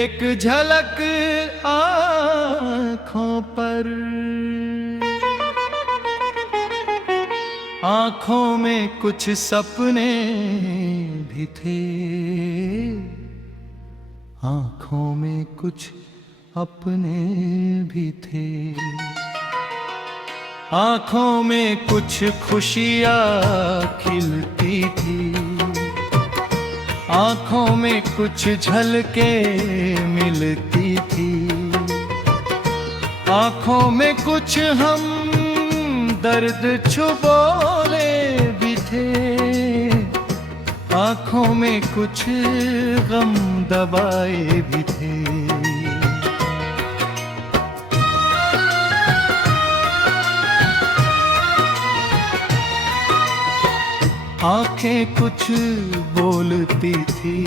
एक झलक आँखों पर, आँखों में कुछ सपने भी थे, आँखों में कुछ अपने भी थे। आँखों में कुछ खुशियाँ खिलती थी, आँखों में कुछ झलके मिलती थी। आँखों में कुछ हम दर्द छुपोले भी थे, आँखों में कुछ गम दबाए भी थे। आँखें कुछ बोलती थी,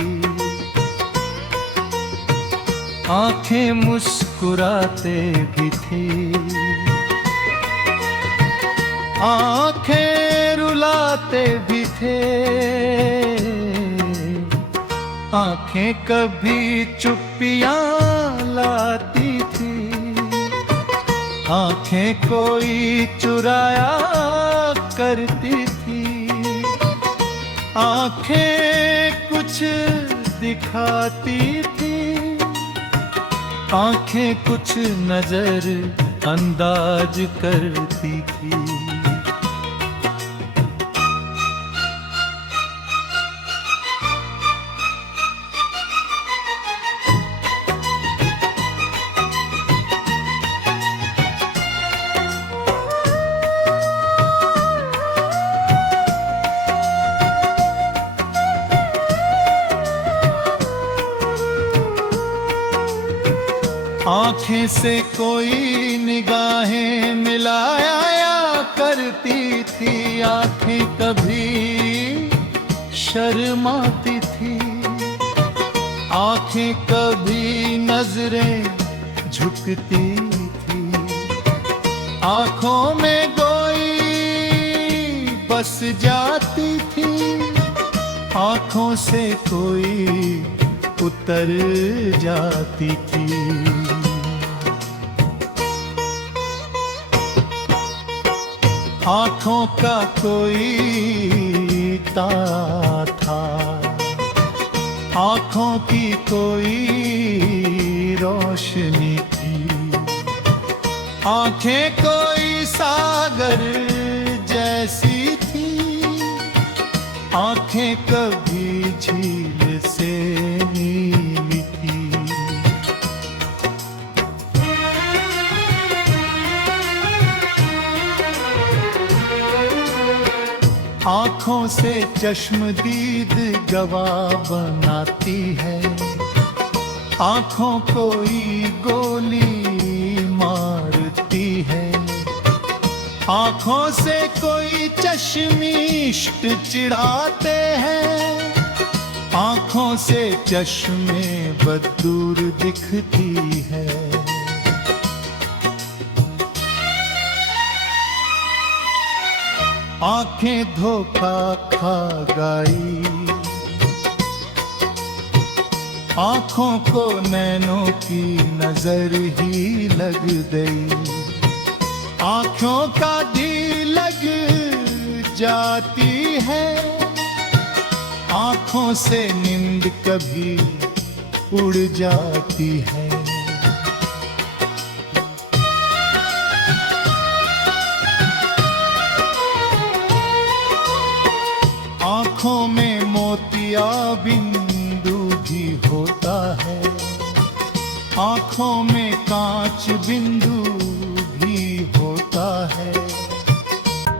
आँखें मुस्कुराते भी थे, आँखें रुलाते भी थे। आँखें कभी चुप्पियाँ लाती थी, आँखें कोई चुराया करती थी। आँखें कुछ दिखाती थी, आँखें कुछ नजर अंदाज करती थी। आँखें से कोई निगाहें मिलाया करती थी, आँखें कभी शर्माती थी, आँखें कभी नजरें झुकती थी। आँखों में कोई बस जाती थी, आँखों से कोई उतर जाती थी। आँखों का कोई तारा था, आँखों की कोई रोशनी थी। आँखें कोई सागर जैसी थी, आँखें कभी झील से नीली थी। आँखों से चश्मदीद गवाह बनाती है, आँखों कोई गोली मारती है। आँखों से कोई चश्मिश्त चिढ़ाते हैं, आँखों से चश्मे बदूर दिखती है। आँखें धोखा खा गई, आँखों को नैनों की नजर ही लग गई। आँखों का दी लग जाती है, आँखों से नींद कभी उड़ जाती है। आँखों में मोतिया बिंदु भी होता है, आँखों में कांच बिंदु भी होता है।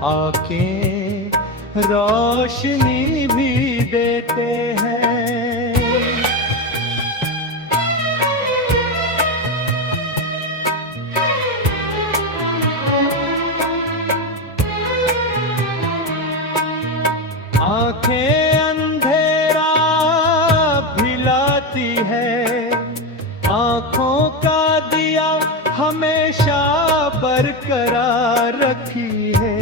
आँखें रोशनी भी देते हैं, आँखें अंधेरा भिलाती है, आँखों का दिया हमेशा बरकरार रखी है।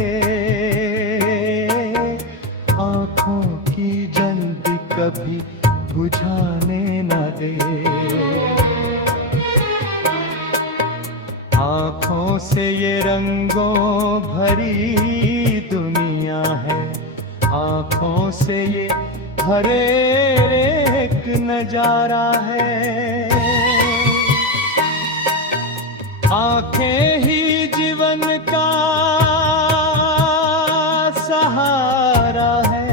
आँखों की जल्दी कभी बुझाने न दे। आँखों से ये रंगों भरी दुनिया है, आँखों से ये हर एक नजारा है। आँखें ही जीवन का सहारा है,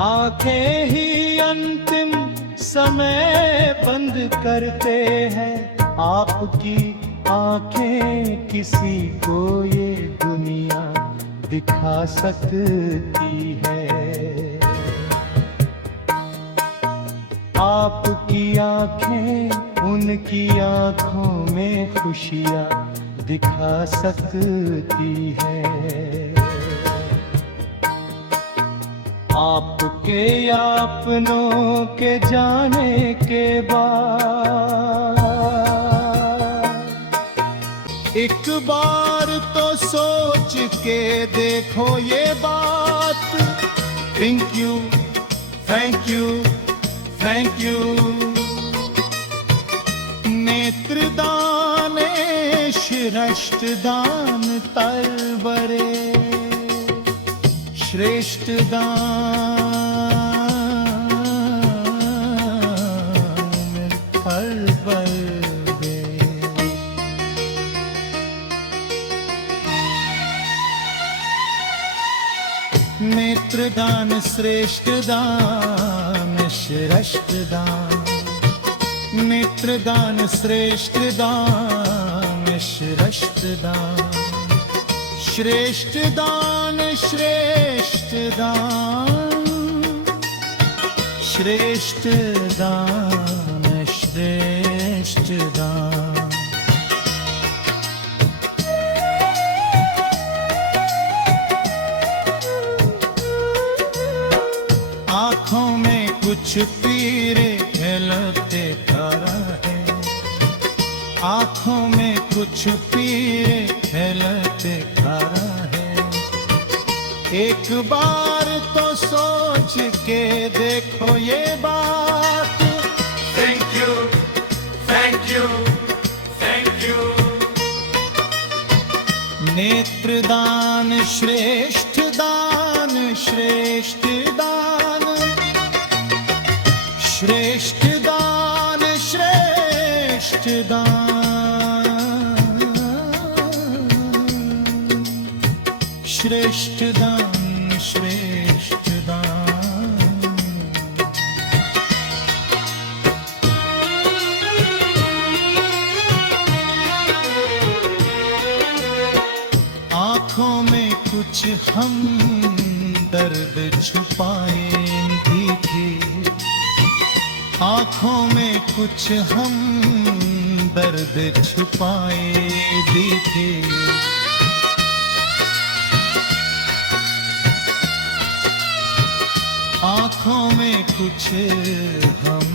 आँखें ही अंतिम समय बंद करते हैं। आपकी आँखें किसी को ये दुनिया दिखा सकती है। आपकी आँखें उनकी आँखों में खुशियाँ दिखा सकती है। आपके अपनों के जाने के बाद एक बार तो सोच के देखो ये बात। Thank you, thank you, thank you. नेत्रदान श्रेष्ठदान तलवरे, श्रेष्ठदान तलवरे। नेत्रदान श्रेष्ठदान श्रेष्ठदान, नेत्रदान श्रेष्ठदान श्रेष्ठदान, श्रेष्ठदान श्रेष्ठदान, श्रेष्ठदान श्रेष्ठदान। आँखों में कुछ पीरे खिलते तारा है, आँखों में कुछ पीरे खिलते तारा है। एक बार तो सोच के देखो ये बात। Thank you, thank you, thank you. नेत्रदान श्रेष्ठदान श्रेष्ठदान, श्रेष्ठदान श्रेष्ठदान, श्रेष्ठदान श्रेष्ठदान। आँखों में कुछ हम दर्द छुपाए भी थे, आँखों में कुछ हम दर्द छुपाए भी थे। आँखों में कुछ हम